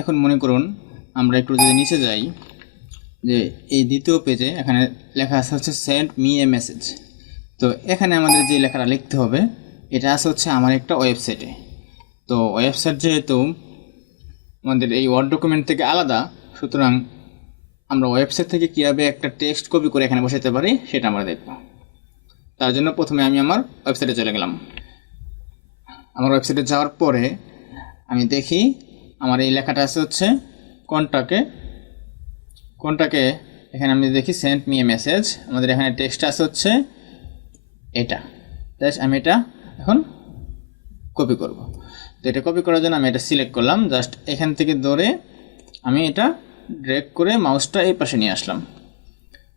এখন মনে করুন আমরা একটু যদি নিচে যাই, যে এই দ্বিতীয় পেজে এখানে লেখা আছে হচ্ছে সেন্ড মি এ মেসেজ। তো এখানে আমাদের যে লেখাটা লিখতে হবে এটা আছে হচ্ছে আমার একটা ওয়েবসাইটে। তো ওয়েবসাইট যেহেতু আমাদের এই ওয়ার্ড ডকুমেন্ট থেকে আলাদা, সুতরাং আমরা ওয়েবসাইট থেকে কীভাবে একটা টেক্সট কপি করে এখানে বসাতে পারি সেটা আমরা দেখব। তার জন্য প্রথমে আমি আমার ওয়েবসাইটে চলে গেলাম। আমার ওয়েবসাইটে যাওয়ার পরে আমি দেখি আমার এই লেখাটা আছে হচ্ছে কোনটাকে এখানে আমি দেখি সেন্ড মি এ মেসেজ। আমাদের এখানে টেক্সট আছে হচ্ছে এটা। জাস্ট আমি এটা এখন কপি করব। তো এটা কপি করার জন্য আমি এটা সিলেক্ট করলাম, জাস্ট এখান থেকে ধরে আমি এটা ড্র্যাগ করে মাউসটা এই পাশে নিয়ে আসলাম।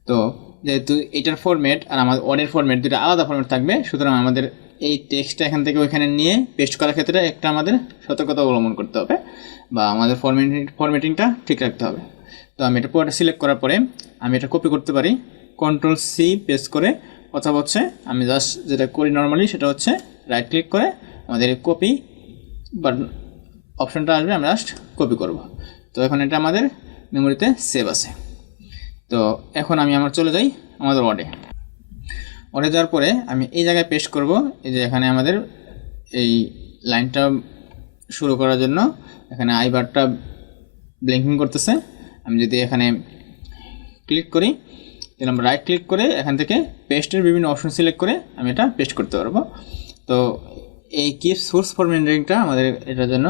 তো যেহেতু এটার ফরম্যাট আর আমার ওয়ার্ডের ফরম্যাট দুটো আলাদা ফরম্যাট থাকবে, সুতরাং আমাদের এই টেক্সটটা এখান থেকে ওইখানে নিয়ে পেস্ট করার ক্ষেত্রে একটা আমাদের সতর্কতা অবলম্বন করতে হবে, বা আমাদের ফরম্যাটিংটা ঠিক রাখতে হবে। তো আমি এটা পুরোটা সিলেক্ট করার পরে আমি এটা কপি করতে পারি Ctrl+C পেস্ট করে, অথবা হচ্ছে আমি জাস্ট যেটা করি নর্মালি সেটা হচ্ছে রাইট ক্লিক করে আমাদের কপি বাটন অপশনটা আসবে, আমরা জাস্ট কপি করব। তো এখন এটা আমাদের মেমোরিতে সেভ আছে। তো এখন আমি আমার চলে যাই আমাদের ওয়ার্ডে যাওয়ার পরে আমি এই জায়গায় পেস্ট করব। এই যে এখানে আমাদের এই লাইনটা শুরু করার জন্য এখানে আই বারটা ব্লিঙ্কিং করতেছে। আমি যদি এখানে ক্লিক করি, তাহলে আমরা রাইট ক্লিক করে এখান থেকে পেস্টের বিভিন্ন অপশন সিলেক্ট করে আমি এটা পেস্ট করতে পারবো। তো এই কিপ সোর্স ফরম্যাটিংটা আমাদের এটার জন্য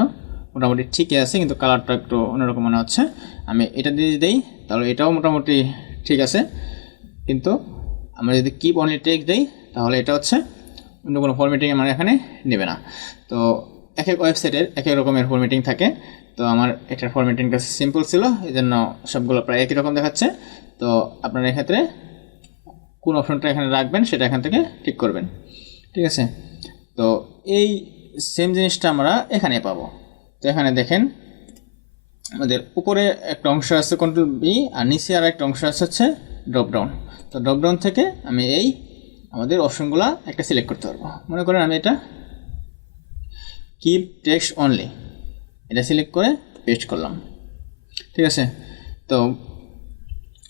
মোটামুটি ঠিকই আছে, কিন্তু কালারটা একটু অন্যরকম মনে হচ্ছে। আমি এটা দিয়ে দিই, তাহলে এটাও মোটামুটি ঠিক আছে। কিন্তু আমরা যদি কিপ অনলি টেক্সট দিই তাহলে এটা হচ্ছে অন্য কোনো ফরম্যাটিং আমার এখানে নেবে না। তো এক এক ওয়েবসাইটের এক এক রকমের ফরম্যাটিং থাকে। তো আমার এটার ফরম্যাটিংটা সিম্পল ছিল, এই জন্য সবগুলো প্রায় একই রকম দেখাচ্ছে। তো আপনারা এক্ষেত্রে কোন অপশনটা এখানে রাখবেন সেটা এখান থেকে ঠিক করবেন, ঠিক আছে। তো এই সেম জিনিসটা আমরা এখানে পাবো। তো এখানে দেখেন আমাদের উপরে একটা অংশ আছে Ctrl+B, আর নিচে আর একটা অংশ আছে হচ্ছে ড্রপডাউন। তো ড্রপডাউন থেকে আমি এই আমাদের অপশনগুলো একটা সিলেক্ট করতে পারবো। মনে করেন আমি এটা কিপ টেক্সট অনলি এটা সিলেক্ট করে পেস্ট করলাম, ঠিক আছে। তো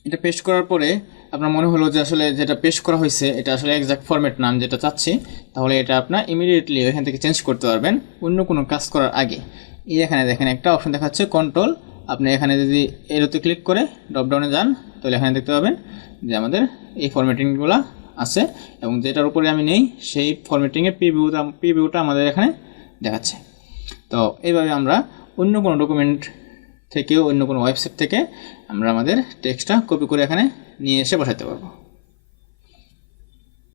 এটা পেস্ট করার পরে আপনার মনে হলো যে আসলে যেটা পেস্ট করা হয়েছে এটা আসলে এক্সাক্ট ফরম্যাট নাম যেটা চাচ্ছি, তাহলে এটা আপনার ইমিডিয়েটলি এখান থেকে চেঞ্জ করতে পারবেন অন্য কোনো কাজ করার আগে। এই এখানে দেখেন একটা অপশন দেখাচ্ছে কন্ট্রোল, আপনি এখানে যদি এরোতে ক্লিক করে ড্রপডাউনে যান তাহলে এখানে দেখতে পাবেন যে আমাদের এই ফরম্যাটিংগুলো আছে, এবং যেটার উপরে আমি নেই সেই ফরম্যাটিংয়ের প্রিভিউটা আমাদের এখানে দেখাচ্ছে। তো এইভাবে আমরা অন্য কোনো ডকুমেন্ট থেকেও অন্য কোনো ওয়েবসাইট থেকে আমরা আমাদের টেক্সটটা কপি করে এখানে নিয়ে এসে বসাতে পারবো।